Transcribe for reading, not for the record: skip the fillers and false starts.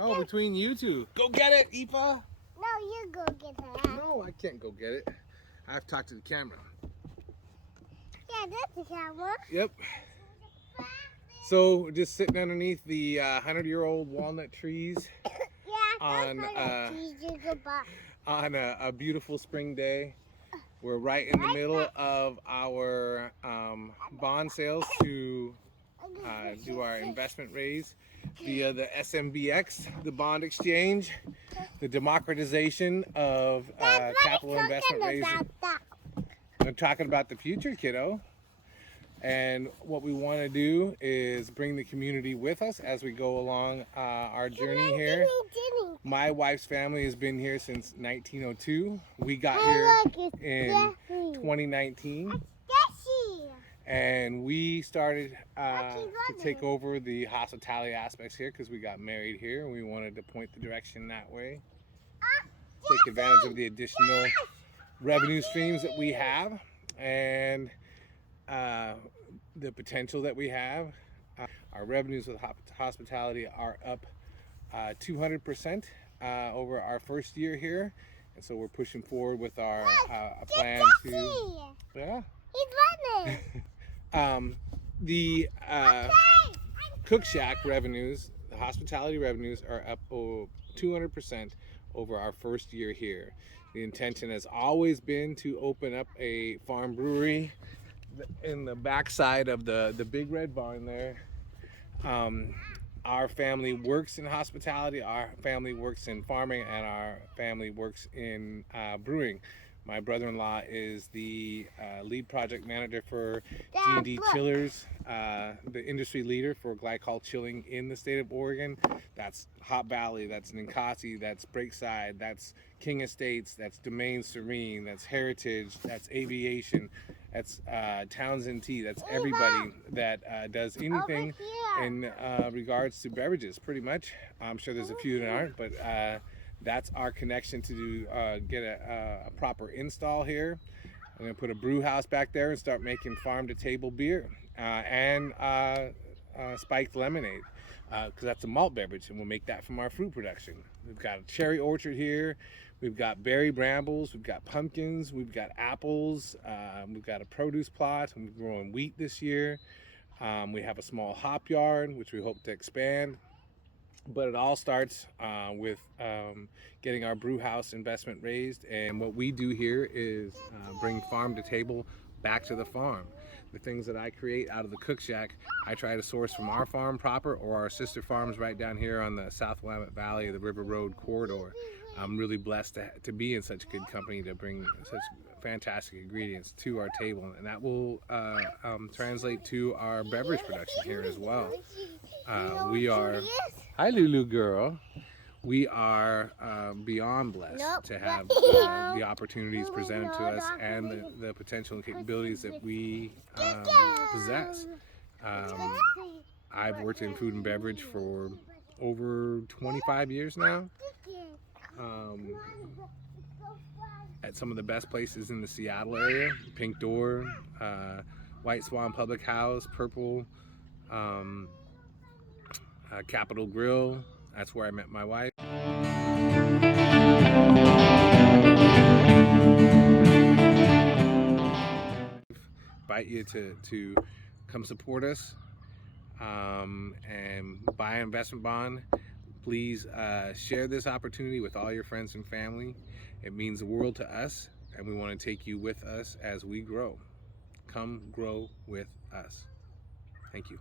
No, between you two. Go get it, Aoife. No, you go get that. No, I can't go get it. I have to talk to the camera. Yeah, that's the camera. Yep. So we're just sitting underneath the 100-year-old walnut trees on a beautiful spring day. We're right in the middle of our bond sales to do our investment raise via the SMBX, the bond exchange, the democratization of capital investment raising. I'm talking about the future, kiddo. And what we want to do is bring the community with us as we go along our journey here. My wife's family has been here since 1902. We got here in 2019. And we started to take over the hospitality aspects here because we got married here and we wanted to point the direction that way. Take advantage of the additional revenue streams that we have and the potential that we have. Our revenues with hospitality are up 200% over our first year here. And so we're pushing forward with our plan to... Yeah? He's running! The Cook Shack revenues, the hospitality revenues are up 200% over our first year here. The intention has always been to open up a farm brewery in the backside of the big red barn there. Our family works in hospitality, our family works in farming, and our family works in brewing. My brother-in-law is the lead project manager for G&D Chillers, the industry leader for glycol chilling in the state of Oregon. That's Hop Valley, that's Ninkasi, that's Breakside, that's King Estates, that's Domain Serene, that's Heritage, that's Aviation, that's Townsend Tea, that's everybody that does anything in regards to beverages, pretty much. I'm sure there's a few that aren't, but that's our connection to do, get a proper install here. I'm going to put a brew house back there and start making farm-to-table beer and spiked lemonade, because that's a malt beverage, and we'll make that from our fruit production. We've got a cherry orchard here. We've got berry brambles. We've got pumpkins. We've got apples. We've got a produce plot. And we're growing wheat this year. We have a small hop yard, which we hope to expand. But it all starts with getting our brew house investment raised. And what we do here is bring farm to table back to the farm. The things that I create out of the Cook Shack, I try to source from our farm proper or our sister farms right down here on the South Willamette Valley, the River Road corridor. I'm really blessed to be in such good company to bring such fantastic ingredients to our table. And that will translate to our beverage production here as well. We are... Hi, Lulu girl. We are beyond blessed to have the opportunities presented to us and the potential and capabilities that we possess. I've worked in food and beverage for over 25 years now. At some of the best places in the Seattle area, Pink Door, White Swan Public House, Purple, Capitol Grill. That's where I met my wife. Invite you to come support us and buy an investment bond. Please share this opportunity with all your friends and family. It means the world to us, and we want to take you with us as we grow. Come grow with us. Thank you.